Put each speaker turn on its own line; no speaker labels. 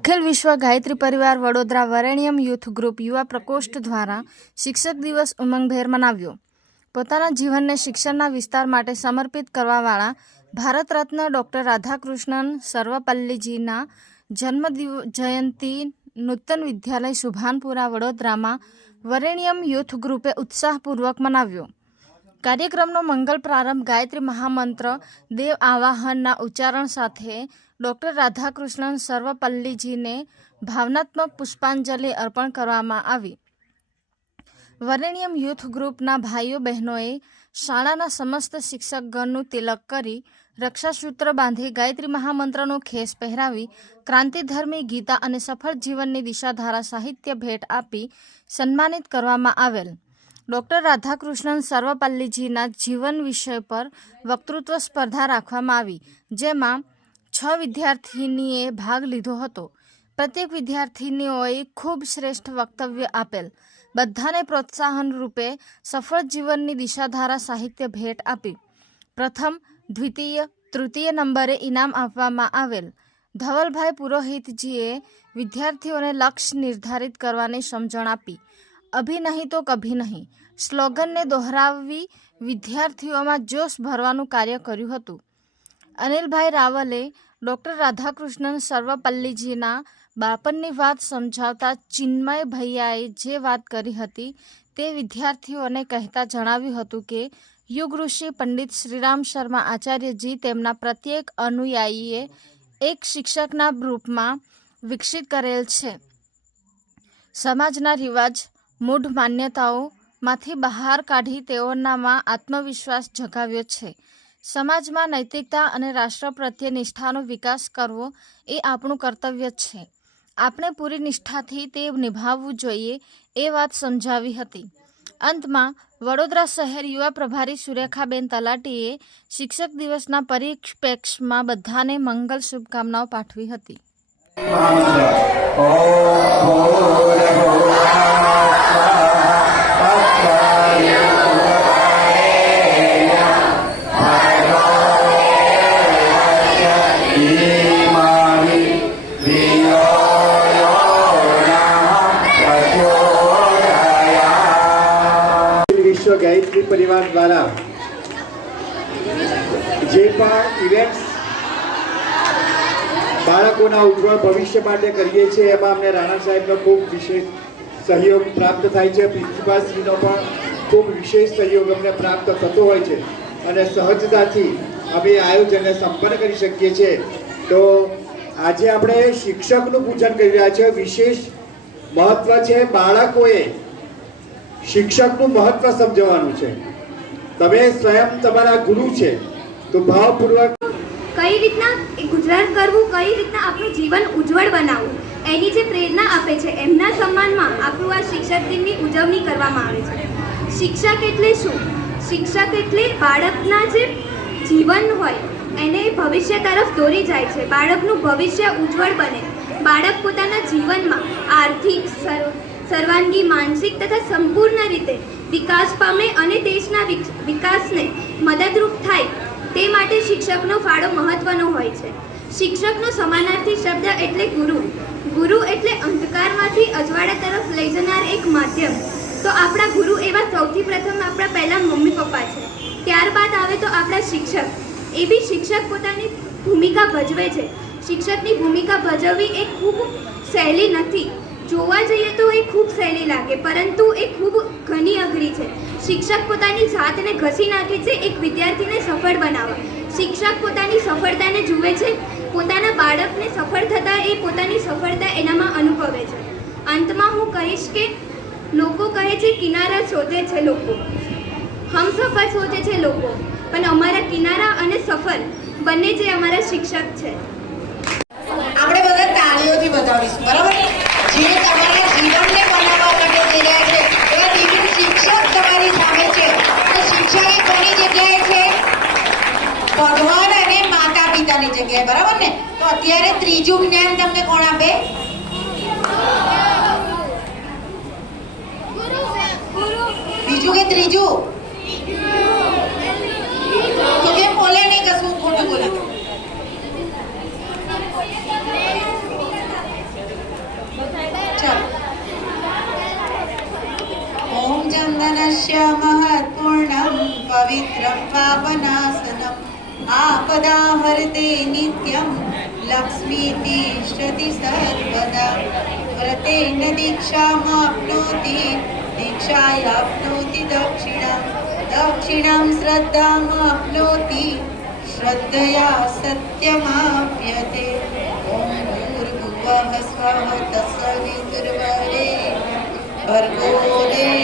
અખિલ વિશ્વ ગાયત્રી પરિવાર Vadodara વરેણ્યમ youth group યુવા પ્રકોષ્ઠ દ્વારા શિક્ષક દિવસ ઉમંગભેર મનાવ્યો. પોતાના જીવનને શિક્ષણના વિસ્તાર માટે સમર્પિત કરવાવાળા ભારત રત્ન ડૉક્ટર રાધાકૃષ્ણન સર્વપલ્લીજીના જન્મ જયંતિ નૂતન વિદ્યાલય સુભાનપુરા વડોદરામાં વરેણ્યમ યુથ ગ્રુપે ઉત્સાહપૂર્વક મનાવ્યો. કાર્યક્રમનો મંગલ પ્રારંભ ગાયત્રી મહામંત્ર દેવ આવાહનના ઉચ્ચારણ સાથે ડૉક્ટર રાધાકૃષ્ણન સર્વપલ્લીજીને ભાવનાત્મક પુષ્પાંજલિ અર્પણ કરવામાં આવી. વરેણ્યમ યુથ ગ્રુપના ભાઈઓ બહેનોએ શાળાના સમસ્ત શિક્ષકગણનું તિલક કરી રક્ષાસૂત્ર બાંધી ગાયત્રી મહામંત્રનો ખેસ પહેરાવી ક્રાંતિધર્મી ગીતા અને સફળ જીવનની દિશાધારા સાહિત્ય ભેટ આપી સન્માનિત કરવામાં આવેલ. ડૉક્ટર રાધાકૃષ્ણન સર્વપલ્લીજીના જીવન વિષય પર વક્તૃત્વ સ્પર્ધા રાખવામાં આવી, જેમાં છ વિદ્યાર્થીનીએ ભાગ લીધો હતો. પ્રત્યેક વિદ્યાર્થીનીઓએ ખૂબ શ્રેષ્ઠ વક્તવ્ય આપેલ. બધાને પ્રોત્સાહન રૂપે સફળ જીવનની દિશાધારા સાહિત્ય ભેટ આપી. પ્રથમ, દ્વિતીય, તૃતીય નંબરે ઇનામ આપવામાં આવેલ. ધવલભાઈ પુરોહિતજીએ વિદ્યાર્થીઓને લક્ષ્ય નિર્ધારિત કરવાની સમજણ આપી. અભી નહીં તો કભી નહીં. સ્લોગનને દોહરાવી વિદ્યાર્થીઓમાં જોશ ભરવાનું કાર્ય કર્યું હતું. અનિલભાઈ રાવલે ડૉક્ટર રાધાકૃષ્ણન સર્વપલ્લીજીના બાળપણની વાત સમજાવતા ચિન્મય ભૈયાએ જે વાત કરી હતી તે વિદ્યાર્થીઓને કહેતા જણાવ્યું હતું કે, યુગ ઋષિ પંડિત શ્રીરામ શર્મા આચાર્યજી તેમના પ્રત્યેક અનુયાયીએ એક શિક્ષકના રૂપમાં વિકસિત કરેલ છે. સમાજના રિવાજ મૂઢ માન્યતાઓમાંથી બહાર કાઢી તેઓનામાં આત્મવિશ્વાસ જગાવ્યો છે. સમાજમાં નૈતિકતા અને રાષ્ટ્ર પ્રત્યે નિષ્ઠાનો વિકાસ કરવો એ આપણું કર્તવ્ય છે. આપણે પૂરી નિષ્ઠાથી તે નિભાવવું જોઈએ એ વાત સમજાવી હતી. અંતમાં, વડોદરા શહેર યુવા પ્રભારી સુરેખાબેન તલાટીએ શિક્ષક દિવસના પરિપ્રેક્ષમાં બધાને મંગલ શુભકામનાઓ પાઠવી હતી.
વિશ્વ ગાયત્રી પરિવાર દ્વારા જે પણ ઇવેન્ટ્સ બાળકોના ઉજ્જવળ ભવિષ્ય માટે કરીએ છીએ. એમાં અમને રાણા સાહેબનો ખૂબ વિશેષ સહયોગ પ્રાપ્ત થાય છે. પ્રિન્સિપાલશ્રીનો પણ ખૂબ વિશેષ સહયોગ અમને પ્રાપ્ત થતો હોય છે. અને સહજતાથી અમે આયોજનને સંપન્ન કરી શકીએ છીએ. તો આજે આપણે શિક્ષકનું પૂજન કરી રહ્યા છીએ. વિશેષ મહત્વ છે બાળકોએ શિક્ષકનું મહત્વ સમજવાનું છે. તમે સ્વયં તમારા ગુરુ છે. તો ભાવપૂર્વક
કઈ રીતના એ ગુજરાન કરવું, કઈ રીતના આપણું જીવન ઉજ્જવળ બનાવવું, એની જે પ્રેરણા આપે છે, એમના સન્માનમાં આપણું આ શિક્ષક દિનની ઉજવણી કરવામાં આવે છે. શિક્ષક એટલે શું? શિક્ષક એટલે બાળકના જે જીવન હોય, એને ભવિષ્ય તરફ દોરી જાય છે. બાળકનું ભવિષ્ય ઉજ્જવળ બને. બાળક પોતાના જીવનમાં આર્થિક સર્વ સર્વાંગી, માનસિક તથા સંપૂર્ણ રીતે વિકાસ પામે અને દેશના વિકાસને મદદરૂપ થાય તે માટે શિક્ષકનો ફાળો મહત્વનો હોય છે. શિક્ષકનો સમાનાર્થી શબ્દ એટલે ગુરુ. ગુરુ એટલે અંધકારમાંથી અજવાળા તરફ લઈ જનાર એક માધ્યમ. તો આપણા ગુરુ એવા સૌથી પ્રથમ આપણા પહેલાં મમ્મી પપ્પા છે. ત્યારબાદ આવે તો આપણા શિક્ષક. એ બી શિક્ષક પોતાની ભૂમિકા ભજવે છે. શિક્ષકની ભૂમિકા ભજવવી એ ખૂબ સહેલી નથી. જોવા જઈએ તો એ ખૂબ સહેલી લાગે, પરંતુ એ ખૂબ ઘણી અઘરી છે. શિક્ષક પોતાની જાતને ઘસી નાખે છે, એક વિદ્યાર્થીને સફળ બનાવવા. શિક્ષક પોતાની સફળતાને જુએ છે, પોતાના બાળકને સફળ થતાં એ પોતાની સફળતા એનામાં અનુભવે છે. અંતમાં હું કહીશ કે લોકો કહે છે, કિનારા શોધે છે લોકો. હમસફર શોધે છે લોકો. પણ અમારા કિનારા અને સફર બંને જે અમારા શિક્ષક છે.
ભગવાન અને માતા પિતાની જગ્યાએ, બરાબર ને? તો અત્યારે ત્રીજું જ્ઞાન તમને કોણ આપે? બીજું કે ત્રીજું? તો કેમ બોલે નહીં કશું, ખોટું બોલે. ઓમ ચંદનસ્ય મહત્પૂર્ણમ પવિત્રમ પાપનાસનમ आपदा हरते नित्यं लक्ष्मी तिष्ठति सर्वदा व्रतेन दीक्षामाप्नोति दीक्षायाप्नोति दक्षिणां दक्षिणां श्रद्धामाप्नोति श्रद्धया सत्यमाप्यते ॐ भूर्भुवः स्वः तत्सवितुर्वरे भर्गो देवस्य